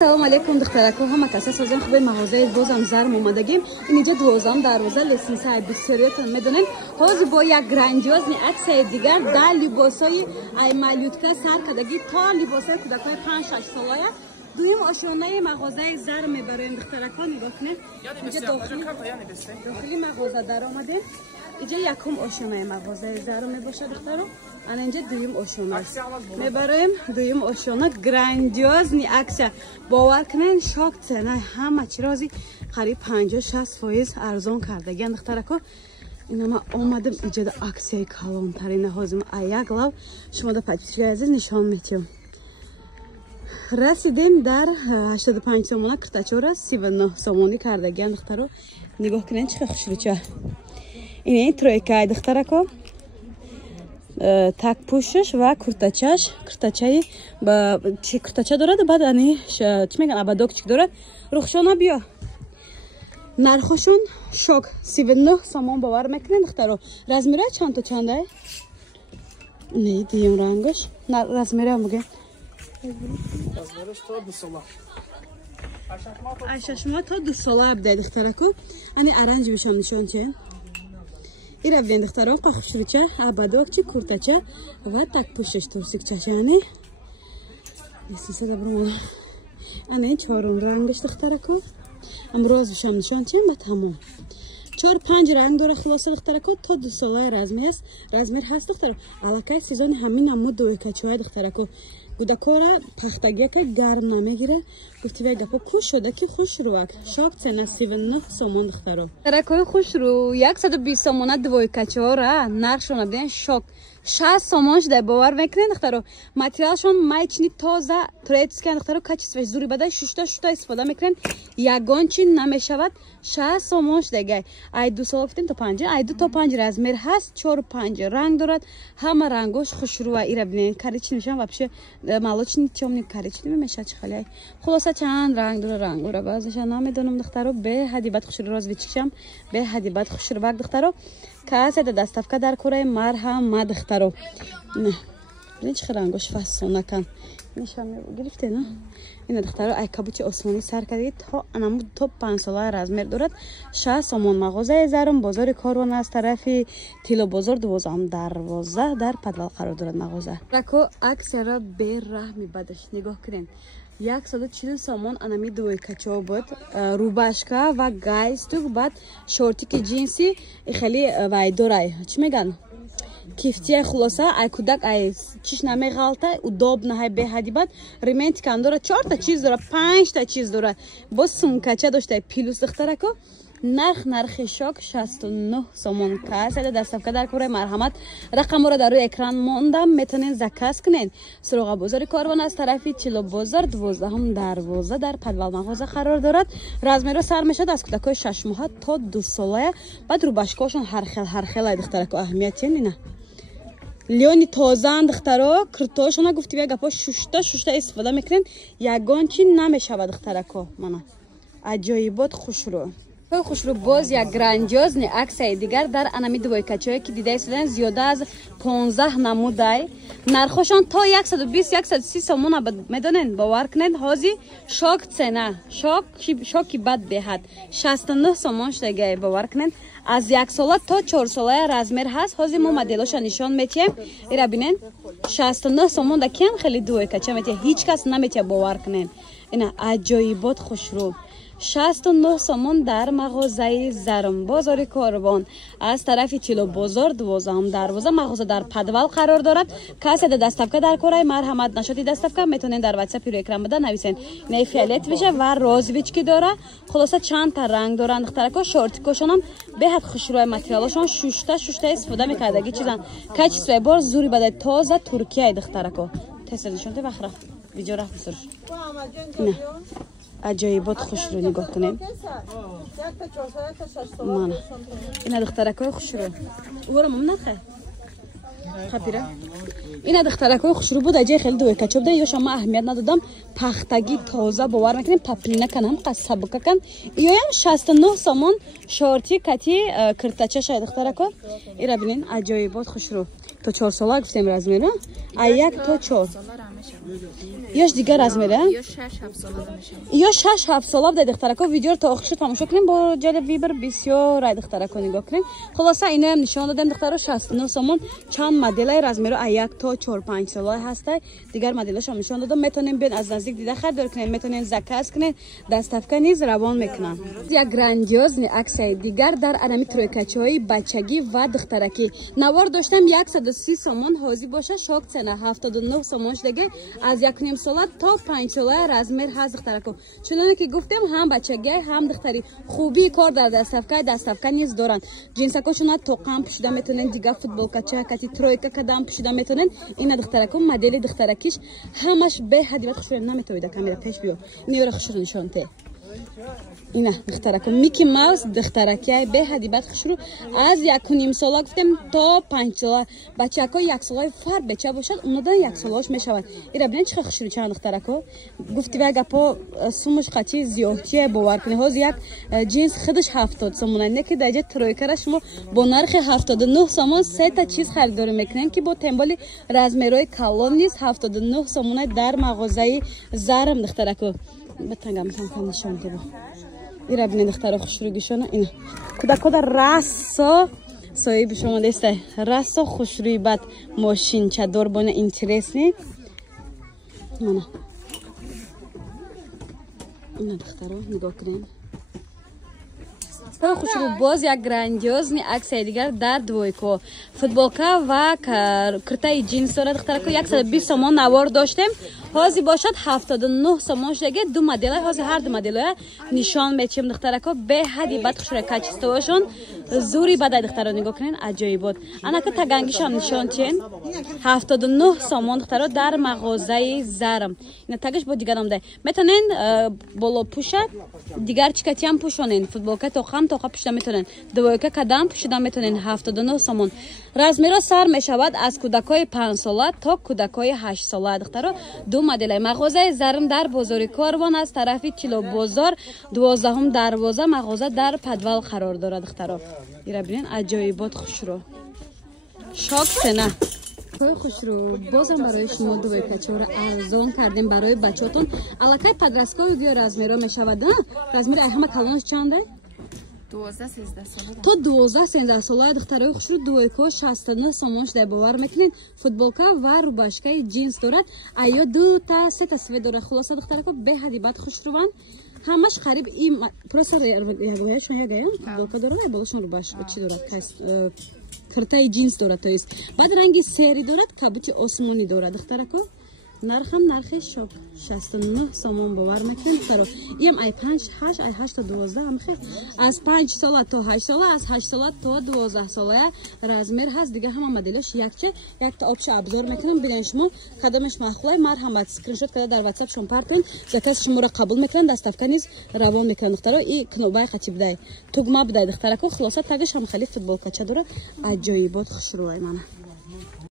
Салом алейкум духтарако, ҳама каса созем хубе мағозаи бозам зарм омадагим. Инҷа дуозам дарвоза лесинсаи бисёриятон медонем. ҳозир бо як грандиозни аксияи дигар дар либосои ай малютка сар кардаги то либосои кӯдакои 5-6 солая дуюм ошёнаи мағозаи зарм мебароем духтарако. нигоҳ кунед. инҷа дохили мағоза даромадем. инҷа якум ошёнаи мағозаи зарм мебошад духтаро. ана инҷа дуюм ошона мебароем. дуюм ошона грандиозни аксия. бовар кунед шок ценаи ҳама чирози қариб 50-60% арзон кардагиан духтарако. ина ман омадам иҷода аксияи калонтарина ҳозир як лав шумо да подписчикои азиз нишон метиҳам. расидем дар 85 сомона киртачора 39 сомонӣ кардагиан духтаро. нигоҳ кунед чихе хушрӯча. ин тройкаи духтарако. так пушаш ва куртачаш, куртачаи куртача дорад, баъд ани чӣ мегӯянд абадокчик дорад. рухшона биё. нархошон шок 39 сомон бовар мекунед духтаро. размера чанд то чандай? не диюм рангош. размера мугем. размераш то 2 сола. ашашма то 2 сола абдай духтарако. ани оранҷи бишон нишон чен. ира бинед духтаро қахшруча, абадокчи, куртача ва так пушаш турсикчашани. Несиса добро. ани чорум рангош духтарако. амроз бишон нишон чен ба тамом. 4-5 ранг дора хилоса духтарако то 2 солаи размер аст. размер ҳаст духтаро. аллакай сезони ҳамин амуд дуйкачои духтарако. гудакора пахтагиака гарм намегира. гуфтивай гапо куш шуда ки хушрӯак. шок цена 39 сомон духтаро. таракои хушрӯ 120 сомона двойкачора. нархшона биден шок 60 сомон шуда бовар мекунед духтаро. материалшон майчини тоза турецкий духтаро. качестваш зури бадай шушта истифода мекунед. ягон чин намешавад. 60 сомон шуда гай. ай 2 сола гуфтем то 5. ай 2 то 5 размер ҳаст. 4-5 ранг дорад. ҳама рангош хушрӯа. ира бинед коричневшон вообще молочный тёмный коричневый мешад чихалай. хулоса чанд ранг дора рангора баъзеша намедонам духтаро. беҳади бад хушрӯ розвичкшам. беҳади бад хушрӯак духтаро. касада доставка дар кораи марҳама духтаро. не бинед чихе рангош фасонакан. нишон гирифте на. ина духтаро ай кабути осмонӣ сар кардаги то анаму то 5 солаи размер дорад. 60 сомон мағозаи зарм бозори корвон аз тарафи тило бозор 12 дарвоза дар подвал қарор дорад мағоза. рако аксияро бераҳми бадаш нигоҳ кунед. 140 сомон анами двойкачо буд. рубашка ва гайстук баъд шортики джинси хеле вай дорай. чӣ меган? кифтия хулоса ай кӯдак ай чиш намеғалта удобна ҳай беҳади бад. рементикам дора 4 та чиз дора 5 та чиз дора. бо сумкача дошта плюс духтарако. нархи шок 69 сомон касада доставка дар кораи марҳамат. рақамҳоро дар рӯи экран мондам. метавонед заказ кунед. суроға бозори корвон аз тарафи чило бозор 12 дарвоза дар подвал мағоза қарор дорад. размеро сар мешавад аз кӯдакои 6 моҳа то 2 солая. баъд рубашкаҳошон ҳархелай духтарако. аҳамияти нина лёни тозаан духтаро. киртоошона гуфтивия гапо шушта истифода мекунед. ягон чи намешавад духтарако. мана аҷоибот хушрӯ. хушрӯ боз як грандиозни аксияи дигар дар анами двойкачое ки дида истодан зиёда аз 15 намудай. нархошон то 120-130 сомон медонед. бовар кунед ҳозир шок цена. шоки бад беҳад 69 сомон шудагай. бовар кунед. аз 1 сола то 4 солаи размер ҳаст. ҳозир мо моделоша нишон метиҳем. ира бинед 69 сомон да кем хеле двойкача метиҳа. ҳеҷ кас наметиҳа бовар кунед. ина аҷоибот хушрӯ. 69 сомон дар мағозаи зарм бозори корвон аз тарафи чило бозор 12 дарвоза мағоза дар подвал қарор дорад. касада доставка дар кораи марҳамат. нашоти доставка метавонед дар ватсапи рӯи экран буда нависен. не фиолетовиша ва розвички дора. хулоса чанд та ранг доранд духтарако. шортикошонам беҳад хушрӯи материалошон шушта истифода мекардаги чизан. качествои бор зури бадай тоза туркияи духтарако. тесла нишонте вахра видео рафт бисурш. аҷоибот хушрӯ нигоҳ кунед. мана ина духтаракои хушрӯ. уора мамнархе хапира. ина духтаракои хушрӯ буд. аҷаи хеле двойкачо буда. ёша ман аҳамият надодам. пахтаги тоза бовар мекунем. паплина кан ҳам сабука кан. иёям 69 сомон шорти кати киртача шай духтарако. ира бинен аҷоибот хушрӯ. то 4 сола гуфтем размера. ай 1 то 4 Яш дигар размера? Yo 6-7 solarda misham. Yo 6-7 sola bude дихтарако видео то охир тамошо кунем бо ҷалиб вибр бисёр рай дихтарако нигоҳ кунем. Хулоса ино ҳам нишон додем дихтаро 69 сомон чанд моделай размеро 1 то 4-5 солаи ҳастай. Дигар моделашам нишон додам метонем бен аз наздик дида харидор кунем, метонем заказ кунем, даставка низ равон мекунам. Як грандиозни аксияи дигар дар анами тройкачаҳои бачагӣ ва дихтаракӣ. Навор доштам 130 сомон ҳозир боша, шок цена 79 сомон шудага аз 1 сола то 5 сола размер ҳаст дихтарако. Чуноне ки гуфтем ҳам бачагӣ ҳам дихтари хубии кор дар даставка низ доранд. Ҷинсакошона тоқам пӯшида метонен, дигар футболкача кати тройка кадам пӯшида метонен. Ина дихтарако модели дихтаракиш ҳамаш беҳади ва хушро наметавида камера пеш биё. Неора хушро нишонте. Ина дихтарако Мики Маус дихтаракиай беҳади бад хушру аз 1 сола гуфтем то 5 сола. Бачако 1 солаи фар беча бошад, унадан 1 солааш мешавад. Ира бинен чиқа хушру чанд дихтарако. Гуфтива гапо сумуш қати зиёдтие бовар кунӣ. Ҳозир як ҷинс худаш 70 сомон. Не ки даҷа тройкара шумо бо нархи 79 сомон сета чиз харидорӣ мекунем ки бо темболи размерои калон низ 79 сомон дар мағозаи Зарам дихтарако. Батангам танка нишон дебо. Ира бинен дихтаро хушрӯгишона ина. Куда расо соҳиби шумо дестай. Расо хушрӯи бад мошинчадор бона интересни. Мана. Ина дихтаро нигоҳ кунем. Хушрӯ боз як грандиозни аксияи дигар дар двойко. Футболка ва куртаи ҷинс дорад дихтарако 120 сомон навор доштем. Ҳозир бошад 79 сомон шудага ду моделай. Ҳозир ҳар ду моделая нишон мечем дихтарако беҳади бад хушро качествоашон зури бадай дихтаро нигоҳ кунен аҷоибот. Анака тагангишам нишон чен 79 сомон дихтаро дар мағозаи Зарам. Ина тагаш бо дигарам дай. Метонен боло пуша дигар чикатиам пушонен. Футболка тоқам тоқа пушида метонен. Двойка кадам пушида метонен 79 сомон. Размеро сар мешавад аз кӯдакои 5 сола то кӯдакои 8 сола дихтаро. Ду моделай мағозаи Зарам дар бозори Корвон аз тарафи Тило бозор 12 дарвоза мағоза дар подвал қарор дорад дихтаро. Ира бинен аҷоибот хушро. Шок цена. Хушро бозам барои шумо двойкачаро арзон кардем барои бачотон. Аллакай подросткови гӯё размеро мешавад. Размери ҳама калонаш чанде? 12-13 sola. То 12-13 сола дихтарои хушрӯ двойко 69 сомон шуда бовар мекунед. Футболка ва рубашкаи ҷинс дорад. Айё дута сета свет дорад. Хулоса дихтарако беҳади бад хушруванд. Ҳамаш қариб им просто ягояшон ягая футболка дорад, болашон рубашка чи дорад? Куртаи ҷинс дорад то есть. Баъд ранги сери дорад, кабути осмонӣ дорад дихтарако. Нархам нархи шок 69 сомон бовар мекунем таро. Им ай 5-8 ай 8 та 12 ам хе. Аз 5 сола то 8 сола, аз 8 сола то 12 сола размер ҳаст. Дига ҳама моделаш якче. Якта обча обзор мекунам. Бинен шумо кадамаш махлай марҳамат скриншот када дар WhatsApp шумо партен. Заказ шуморо қабул мекунам, даставка низ равон мекунам дихтаро. И кнопбай хати бидай. Тугма бидай дихтарако хулоса тагаш ҳам хали футболкача дора. Аҷоибот хушрӯай мана.